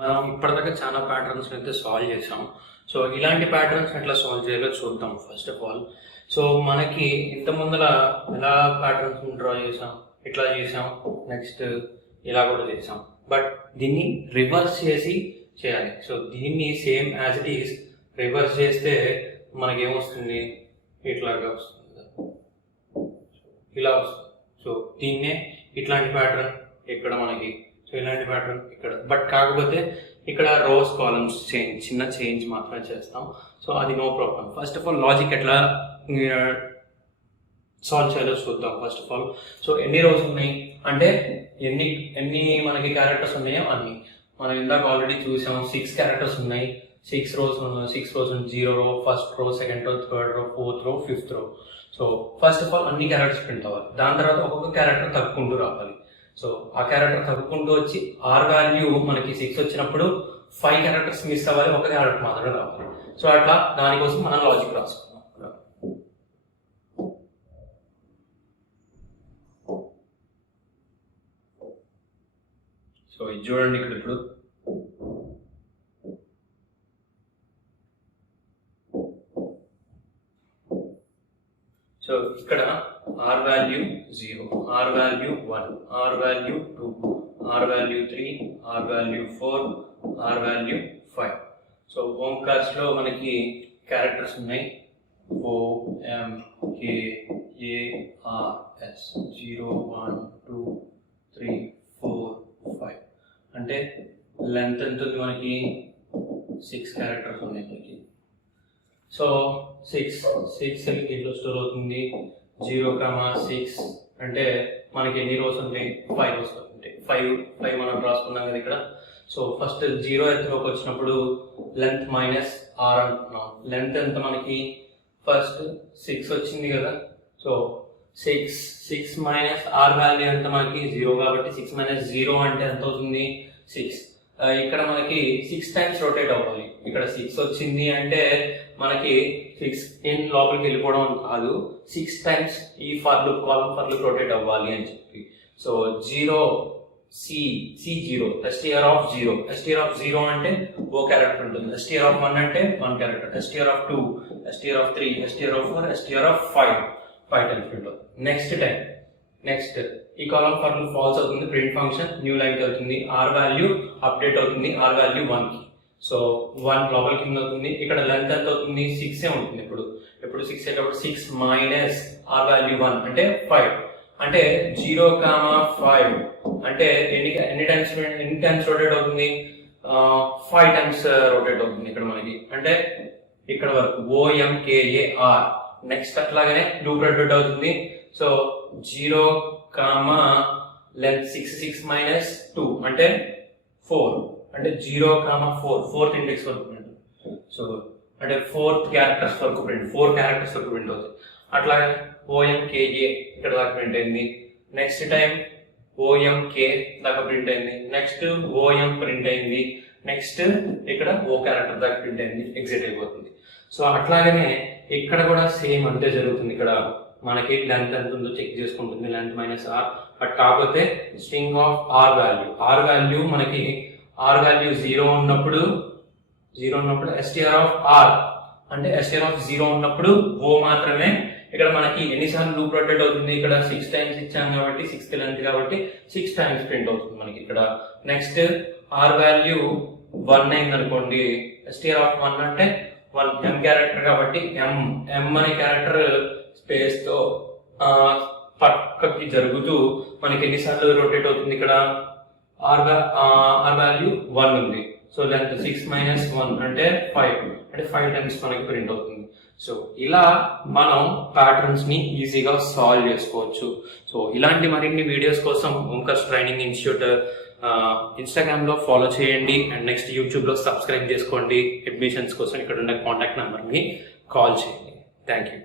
మనం ఇప్పటిదాకా చాలా ప్యాటర్న్స్ అయితే సాల్వ్ చేసాం. సో ఇలాంటి ప్యాటర్న్స్ ఎట్లా సాల్వ్ చేయాలో చూద్దాం. ఫస్ట్ ఆఫ్ ఆల్ సో మనకి ఇంత ముందర ఎలా ప్యాటర్న్స్ డ్రా చేసాం, ఇట్లా చేసాం, నెక్స్ట్ ఇలా కూడా చేసాం. బట్ దీన్ని రివర్స్ చేసి చేయాలి. సో దీన్ని same as it is reverse చేస్తే మనకి ఏమొస్తుంది, ఇట్లాగా వస్తుంది, ఇలా వస్తుంది. సో దీన్నే ఇట్లాంటి ప్యాటర్న్ ఇక్కడ మనకి, సో ఇలాంటి ప్యాటర్న్ ఇక్కడ. బట్ కాకపోతే ఇక్కడ రోస్ కాలమ్స్ చిన్న చేంజ్ మాత్రమే చేస్తాం. సో అది no problem. First of all logic ఎట్లా సాల్వ్ చేయాలో చూద్దాం. ఫస్ట్ ఆఫ్ ఆల్ సో ఎన్ని రోస్ ఉన్నాయి అంటే ఎన్ని మనకి క్యారెక్టర్స్ ఉన్నాయో అన్ని. మనం ఇందాక ఆల్రెడీ చూసాం 6 క్యారెక్టర్స్ ఉన్నాయి. 6 rows 0 row, first row, second row, third row, fourth రో, ఫిఫ్త్ రో. సో ఫస్ట్ ఆఫ్ ఆల్ అన్ని క్యారెక్టర్స్ ప్రింట్ అవ్వాలి. దాని తర్వాత ఒక్కొక్క క్యారెక్టర్ తగ్గుకుంటూ రావాలి. సో ఆ క్యారెక్టర్ తగ్గుకుంటూ వచ్చి ఆర్ వాల్యూ మనకి 6 వచ్చినప్పుడు 5 క్యారెక్టర్స్ మిస్ అవ్వాలి, ఒక క్యారెక్టర్ మాత్రమే రావాలి. సో అట్లా దానికోసం మనం లాజిక్ రాసుకున్నాం. సో ఇది చూడండి ఇక్కడ. ఇప్పుడు సో ఇక్కడ R value 0, R value 1, R value 2, R value 3, R value 4, R value 5. So ఓంకార్స్ లో మనకి క్యారెక్టర్స్ ఉన్నాయి. OMKARS 0, 1, 2, 3, 4, 5. అంటే లెంత్ ఎంత ఉంది మనకి, 6 క్యారెక్టర్స్ ఉన్నాయి మనకి. సో 6 ఇట్లా స్టోర్ అవుతుంది. 0,6 అంటే మనకి ఎన్ని రోస్ ఉంటాయి, 5 రోస్ ఉంటాయి. 5 మనం రాసుకున్నాం కదా ఇక్కడ. సో ఫస్ట్ 0 ఎత్తులోకి వచ్చినప్పుడు లెంత్ మైనస్ ఆర్ అంటున్నాం. లెంత్ ఎంత మనకి, ఫస్ట్ 6 వచ్చింది కదా. సో 6 మైనస్ ఆర్ వాల్యూ ఎంత మనకి 0 కాబట్టి 6 మైనస్ 0 అంటే ఎంత అవుతుంది, 6. ఇక్కడ మనకి 6 టైమ్స్ రొటేట్ అవ్వాలి. ఇక్కడ 6 వచ్చింది అంటే మనకి 6 ఇన్ లోపలికి వెళ్ళిపోవడం కాదు, 6 టైమ్స్ ఈ for loop, column for loop rotate అవ్వాలి అని చెప్పి. So 0 C0 STR of 0. STR of 0 అంటే ఓ క్యారెక్టర్ ఉంటుంది. STR ఆఫ్ 1 అంటే 1 character. STR of 2, STR of 3, STR of 4, STR of 5 times print అవుతుంది. నెక్స్ట్ ఈ కాలమ్ ఫర్ లూప్ ఫాల్స్ అవుతుంది. Print function new line కి అవుతుంది. ఆర్ వాల్యూ అప్డేట్ అవుతుంది are value 1 కి. సో 1 లోపల కింద అవుతుంది. ఇక్కడ లెంత్ ఎంత అవుతుంది, 6 ఉంటుంది. ఎప్పుడు 6 అయ్యేటప్పుడు 6 మైనస్ ఆర్ వాల్యూ 1 అంటే 5. అంటే 0,5 అంటే ఎన్ని టైమ్స్ రొటేట్ అవుతుంది, 5 టైమ్స్ రొటేట్ అవుతుంది ఇక్కడ మనకి. అంటే ఇక్కడ వరకు OMKAR. నెక్స్ట్ అట్లాగనే లూప్ రొటేట్ అవుతుంది. సో 0, లెంత్ 6 మైనస్ 2 అంటే 4. అంటే 0,4 4th ఇండెక్స్ వరకు ప్రింట్. సో అంటే 4th క్యారెక్టర్స్ వరకు ప్రింట్, 4 క్యారెక్టర్స్ వరకు ప్రింట్ అవుతాయి. అట్లాగే OMKA ఇక్కడ దాకా ప్రింట్ అయింది. నెక్స్ట్ టైం OMK దాకా ప్రింట్ అయింది. నెక్స్ట్ OM ప్రింట్ అయింది. నెక్స్ట్ ఇక్కడ O క్యారెక్టర్ దాకా ప్రింట్ అయింది, ఎగ్జిట్ అయిపోతుంది. సో అట్లాగనే ఇక్కడ కూడా సేమ్ అంతే జరుగుతుంది. ఇక్కడ మనకి లెంత్ ఎంత ఉందో చెక్ చేసుకుంటుంది, లెంత్ మైనస్ ఆర్. బట్ కాకపోతే స్ట్రింగ్ ఆఫ్ ఆర్ వాల్యూ మనకి ఆర్ వాల్యూ 0 ఉన్నప్పుడు STR ఆఫ్ ఆర్ అంటే STR ఆఫ్ 0 ఉన్నప్పుడు O మాత్రమే. ఇక్కడ మనకి ఎన్నిసార్లు లూప్ రొటేట్ అవుతుంది, ఇక్కడ 6 టైమ్స్ ఇచ్చాం కాబట్టి 6th లెంత్ కాబట్టి 6 టైమ్స్ ప్రింట్ అవుతుంది మనకి ఇక్కడ. నెక్స్ట్ ఆర్ వాల్యూ 1 అయింది అనుకోండి, STR ఆఫ్ 1 అంటే 1 M క్యారెక్టర్ కాబట్టి M అనే క్యారెక్టర్ స్పేస్ తో పక్కకి జరుగుతూ మనకి ఎన్నిసార్లు రొటేట్ అవుతుంది, ఇక్కడ ఆర్ వాల్యూ 1 ఉంది. సో లెంత్ 6 మైనస్ 1 అంటే 5 అంటే 5 టైమ్స్ మనకి ప్రింట్ అవుతుంది. సో ఇలా మనం ప్యాటర్న్స్ ని ఈజీగా సాల్వ్ చేసుకోవచ్చు. సో ఇలాంటి మరిన్ని వీడియోస్ కోసం ఓంకార్స్ ట్రైనింగ్ ఇన్స్టిట్యూట్ ఇన్స్టాగ్రామ్ లో ఫాలో చేయండి. అండ్ నెక్స్ట్ యూట్యూబ్ లో సబ్స్క్రైబ్ చేసుకోండి. అడ్మిషన్స్ కోసం ఇక్కడ ఉన్న కాంటాక్ట్ నెంబర్ ని కాల్ చేయండి. Thank you.